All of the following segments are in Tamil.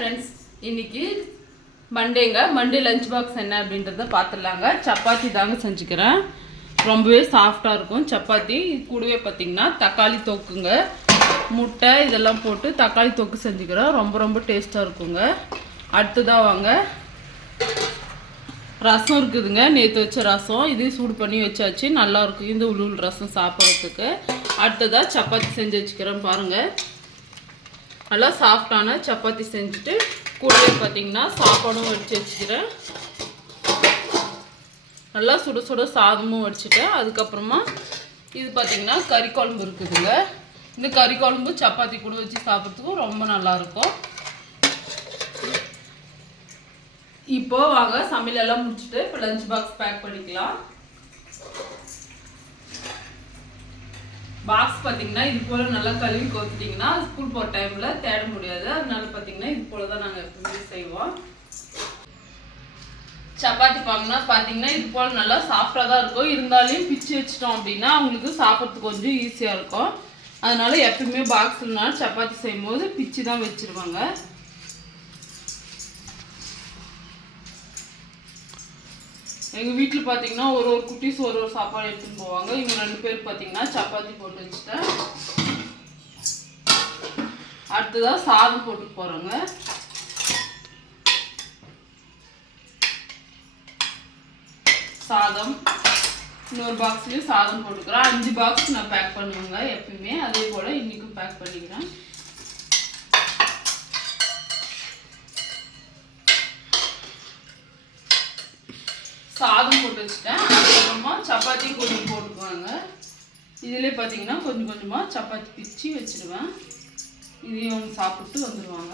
ஃப்ரெண்ட்ஸ், இன்னைக்கு மண்டேங்க. மண்டே லஞ்ச் பாக்ஸ் என்ன அப்படின்றத பார்த்துடலாங்க. சப்பாத்தி தாங்க செஞ்சுக்கிறேன். ரொம்பவே சாஃப்டாக இருக்கும் சப்பாத்தி. கூடவே பார்த்திங்கன்னா தக்காளி தொக்குங்க, முட்டை இதெல்லாம் போட்டு தக்காளி தொக்கு செஞ்சுக்கிறேன். ரொம்ப ரொம்ப டேஸ்ட்டாக இருக்குங்க. அடுத்ததாக வாங்க, ரசம் இருக்குதுங்க. நேற்று வச்ச ரசம் இது சூடு பண்ணி வச்சாச்சு. நல்லாயிருக்கும் இந்த உளுள் ரசம் சாப்பிட்றதுக்கு. அடுத்ததாக சப்பாத்தி செஞ்சு வச்சுக்கிறேன் பாருங்கள். நல்லா சாஃப்டான சப்பாத்தி செஞ்சுட்டு கூடவே பார்த்திங்கன்னா சாப்பாடும் வடித்து வச்சுக்கிறேன். நல்லா சுட சுட சாதமும் வடிச்சிட்டேன். அதுக்கப்புறமா இது பார்த்திங்கன்னா கறி குழம்பு இருக்குதுங்க. இந்த கறி குழம்பு சப்பாத்தி கூட வச்சு சாப்பிட்றதுக்கும் ரொம்ப நல்லாயிருக்கும். இப்போ வாங்க சமையலெல்லாம் முடிச்சுட்டு இப்போ லஞ்ச் பாக்ஸ் பேக் பண்ணிக்கலாம். பாக்ஸ் பார்த்தீங்கன்னா இது போல் நல்லா கழுவி கோத்துட்டிங்கன்னா ஸ்கூல் போகிற டைமில் தேட முடியாது. அதனால பார்த்தீங்கன்னா இது போல் தான் நாங்கள் எப்பவுமே செய்வோம். சப்பாத்தி பார்த்தீங்கன்னா இது போல் நல்லா சாஃப்டாக தான் இருக்கும். இருந்தாலும் பிச்சு வச்சிட்டோம் அப்படின்னா அவங்களுக்கு சாப்பிட்றதுக்கு கொஞ்சம் ஈஸியாக இருக்கும். அதனால எப்பவுமே பாக்ஸ்லனாலும் சப்பாத்தி செய்யும் போது பிச்சு தான் வச்சுருவாங்க. எங்கள் வீட்டில் பார்த்தீங்கன்னா ஒரு குட்டீஸ் ஒரு சாப்பாடு எடுத்துகிட்டு போவாங்க. இவங்க 2 பேர் பார்த்தீங்கன்னா சப்பாத்தி போட்டு வச்சுட்டேன். அடுத்ததாக சாதம் போட்டு போகிறோங்க. சாதம் இன்னொரு பாக்ஸ்லேயும் சாதம் போட்டுக்கிறேன். 5 பாக்ஸ் நான் பேக் பண்ணுவேங்க எப்பயுமே. அதே போல் இன்றைக்கும் பேக் பண்ணிக்கிறேன். சாதம் போட்டு வச்சுட்டேன். அதுக்கப்புறமா சப்பாத்தி கொஞ்சம் போட்டுக்குவாங்க. இதிலே பார்த்தீங்கன்னா கொஞ்சம் கொஞ்சமாக சப்பாத்தி பிச்சு வச்சுடுவேன். இதையும் அவங்க சாப்பிட்டு வந்துடுவாங்க.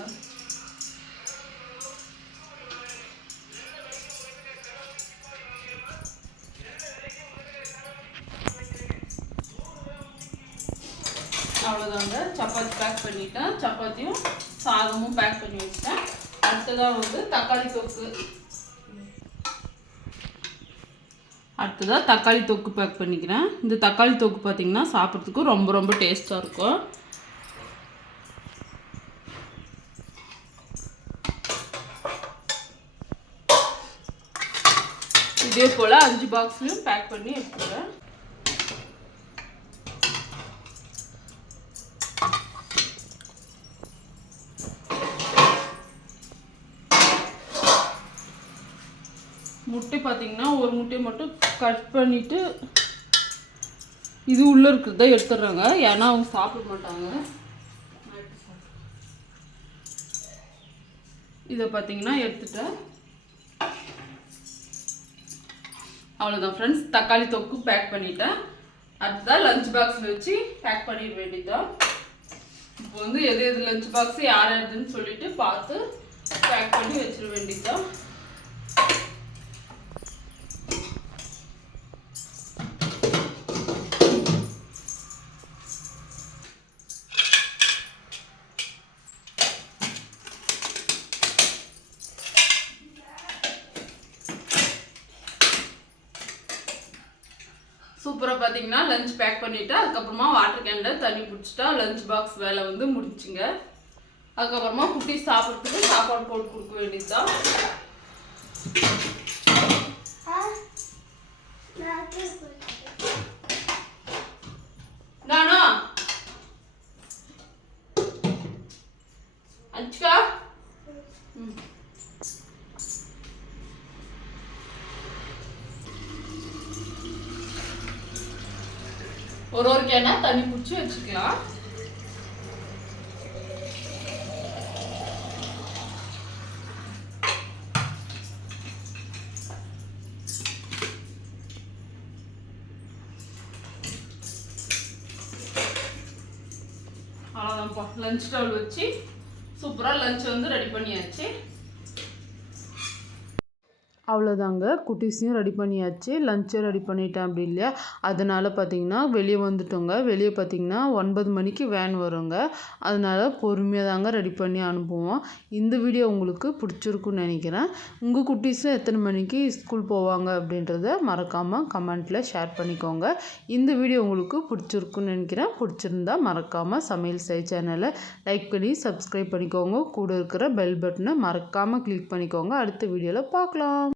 அவ்வளோதாங்க, சப்பாத்தி பேக் பண்ணிட்டேன். சப்பாத்தியும் சாதமும் பேக் பண்ணி வச்சுட்டேன். அடுத்ததாக வந்து தக்காளி தொக்கு. அடுத்ததாக தக்காளி தொக்கு பேக் பண்ணிக்கிறேன். இந்த தக்காளி தொக்கு பார்த்திங்கன்னா சாப்பிட்றதுக்கு ரொம்ப ரொம்ப டேஸ்ட்டாக இருக்கும். இதே போல் 5 பாக்ஸ்லையும் பேக் பண்ணி எடுத்துக்கிறேன். முட்டை பார்த்திங்கன்னா ஒரு முட்டையை மட்டும் கட் பண்ணிவிட்டு இது உள்ளே இருக்கிறத எடுத்துடுறாங்க. ஏன்னா அவங்க சாப்பிட மாட்டாங்க. இதை பார்த்திங்கன்னா எடுத்துட்டேன். அவ்வளோதான் ஃப்ரெண்ட்ஸ், தக்காளி தொக்கு பேக் பண்ணிட்டேன். அடுத்ததான் லஞ்ச் பாக்ஸில் வச்சு பேக் பண்ணிட வேண்டியதுதான். இப்போ வந்து எது எது லஞ்ச் பாக்ஸ் யார் எதுன்னு சொல்லிட்டு பார்த்து பேக் பண்ணி வச்சிட வேண்டியதுதான். சூப்பராக பார்த்தீங்கன்னா லஞ்ச் பேக் பண்ணிவிட்டு அதுக்கப்புறமா வாட்டர் கேனில் தண்ணி பிடிச்சிட்டா லஞ்ச் பாக்ஸ் வேலை வந்து முடிச்சுங்க. அதுக்கப்புறமா குட்டி சாப்பிட்றதுக்கு சாப்பாடு போட்டு கொடுக்க வேண்டியது தான். நானா அச்சுக்கா ஒரு கேனா தண்ணி பிடிச்சி வச்சுக்கலாம். அவ்வளோதான்ப்பா, லஞ்ச் டவுல் வச்சு சூப்பராக லஞ்ச் வந்து ரெடி பண்ணியாச்சு. அவ்வளோதாங்க, குட்டீஸையும் ரெடி பண்ணியாச்சு, லஞ்சும் ரெடி பண்ணிட்டேன் அப்படி இல்லையா. அதனால் பார்த்திங்கன்னா வெளியே வந்துட்டோங்க. வெளியே பார்த்திங்கன்னா 9 மணிக்கு வேன் வருங்க. அதனால் பொறுமையாக தாங்க ரெடி பண்ணி அனுப்புவோம். இந்த வீடியோ உங்களுக்கு பிடிச்சிருக்குன்னு நினைக்கிறேன். உங்கள் குட்டீஸும் எத்தனை மணிக்கு ஸ்கூல் போவாங்க அப்படின்றத மறக்காமல் கமெண்ட்டில் ஷேர் பண்ணிக்கோங்க. இந்த வீடியோ உங்களுக்கு பிடிச்சிருக்குன்னு நினைக்கிறேன். பிடிச்சிருந்தா மறக்காமல் சமையல் செய் சேனலை லைக் பண்ணி சப்ஸ்கிரைப் பண்ணிக்கோங்க. கூட இருக்கிற பெல் பட்டனை மறக்காமல் கிளிக் பண்ணிக்கோங்க. அடுத்த வீடியோவில் பார்க்கலாம்.